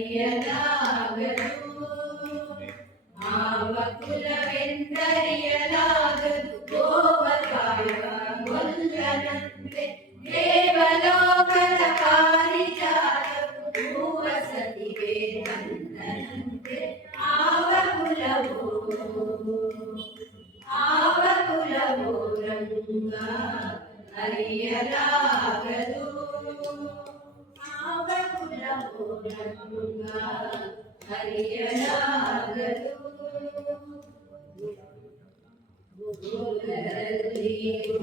Yeah. அறியலாகதோ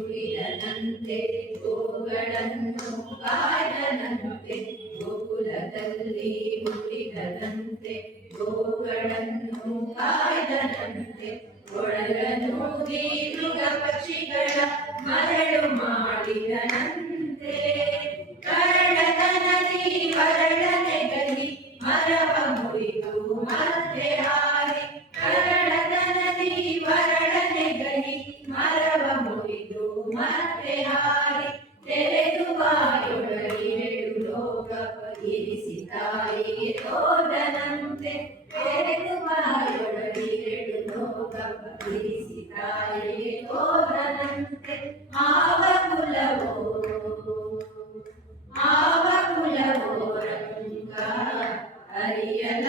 ಗೋಕುಲದಂತೆ ಗೋಗಳನ್ನು ಕಾಡನಂತೆ ಗೋಕುಲದಲ್ಲಿ ಗಂಗನಂತೆ ಕರಡತನದಿ ಮರಳನೆ ಗಲಿ ಮರವ ಮುರಿದು ಮತ್ತೆ ಹಾರಿ ಕರಡತನದಿ ಮರಳನೆ ಗಲಿ ಮರವ ಮುರಿದು ಮತ್ತೆ ಹಾರಿ ತೆರೆದು ಬಾಯೊಳಗೆ ಲೋಕ ಇರಿಸಿ ತಾಯಿಗೆ ತೋದನಂತೆ ತೆರೆದು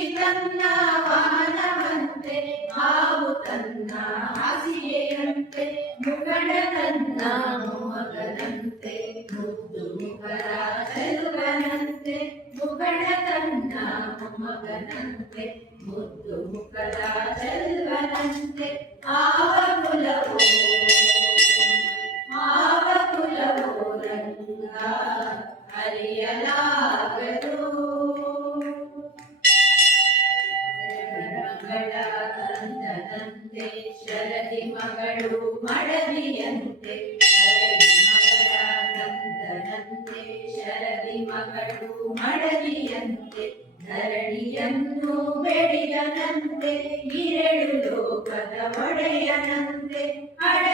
ಋಷಿ ತನ್ನ ವಾನವಂತೆ ಹಾವು ತನ್ನ ಹಾಸಿಗೆಯಂತೆ ಮುಗಡ ತನ್ನ ಮೊಗದಂತೆ ಮುದ್ದು ಮುಗರ ಚೆಲುವನಂತೆ ಮುಗಡ ತನ್ನ ಮೊಗದಂತೆ ಮುದ್ದು ಮುಗರ ಚೆಲುವನಂತೆ ಹಾವು ಮಗಳ ತಂದ ತಂದೆ ಶರದಿ ಮಗಳು ಮಡವಿಯಂತೆ ಮಗಳ ತಂದನಂತೆ ಶರದಿ ಮಗಳು ಮಡವಿಯಂತೆ ಧರಣಿಯನ್ನು ಬೆಳೆಯನಂತೆ ಗಿರಳು ಲೋಕದ ಒಡೆಯನಂತೆ ಅಡ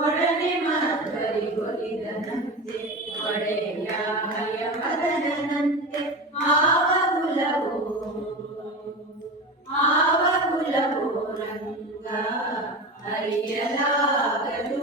ಒಡನೆ ಮಾದರಿ ಕೊಲಿದನಂತೆ ಒಡೆಯ ಭಯ ಪದನಂತೆ ಆವಗುಲವೋ ಆವಗುಲವೋ ರಂಗ ಅರಿಯಲಾಗದು